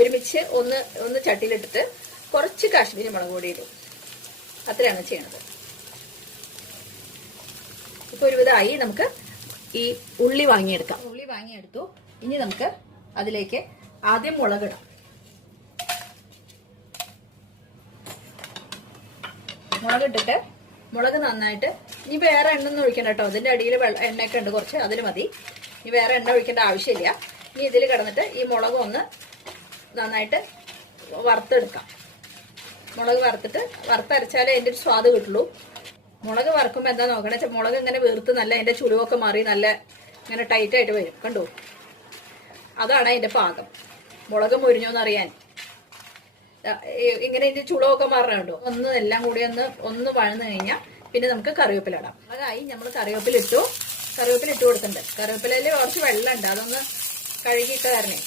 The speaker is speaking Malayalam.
ഒരുമിച്ച് ഒന്ന് ചട്ടിയിലിട്ടിട്ട് കുറച്ച് കാശ്മീരി മുളക് പൊടി ഇടും. അത്രയാണ് ചെയ്യണത്. ഇപ്പൊ ഒരുവിധമായി നമുക്ക് ഈ ഉള്ളി വാങ്ങിയെടുക്കാം. ഉള്ളി വാങ്ങിയെടുത്തു. ഇനി നമുക്ക് അതിലേക്ക് ആദ്യം മുളകിടാം. മുളകിട്ടിട്ട് മുളക് നന്നായിട്ട്, ഇനി വേറെ എണ്ണ ഒന്നും ഒഴിക്കണ്ട കേട്ടോ. അതിന്റെ അടിയിൽ എണ്ണയൊക്കെ ഉണ്ട് കുറച്ച്, അതിൽ മതി. ഇനി വേറെ എണ്ണ ഒഴിക്കേണ്ട ആവശ്യമില്ല. ഇനി ഇതിൽ കിടന്നിട്ട് ഈ മുളക് ഒന്ന് നന്നായിട്ട് വറുത്തെടുക്കാം. മുളക് വറുത്തരച്ചാലേ അതിന്റെ ഒരു സ്വാദ് കിട്ടുള്ളൂ. മുളക് വറുക്കുമ്പോൾ എന്താ നോക്കണേ വെച്ചാൽ മുളക് ഇങ്ങനെ വീർത്ത് നല്ല അതിന്റെ ചുളിവൊക്കെ മാറി നല്ല ഇങ്ങനെ ടൈറ്റ് ആയിട്ട് വരും. കണ്ടു? അതാണ് അതിന്റെ പാകം. മുളക് മുരിഞ്ഞോന്ന് അറിയാൻ ഇങ്ങനെ ഇതിന്റെ ചുളവൊക്കെ മാറണുണ്ടോ. എല്ലാം കൂടി ഒന്ന് വഴന്നു കഴിഞ്ഞാൽ പിന്നെ നമുക്ക് കറിവേപ്പില ഇടാം. മുളകായി നമ്മൾ കറിവേപ്പില ഇട്ടു കൊടുത്തിട്ടുണ്ട്. കറിവേപ്പിലയിൽ കുറച്ച് വെള്ളം ഉണ്ട്, അതൊന്ന് കഴുകിയിട്ട കാരണേ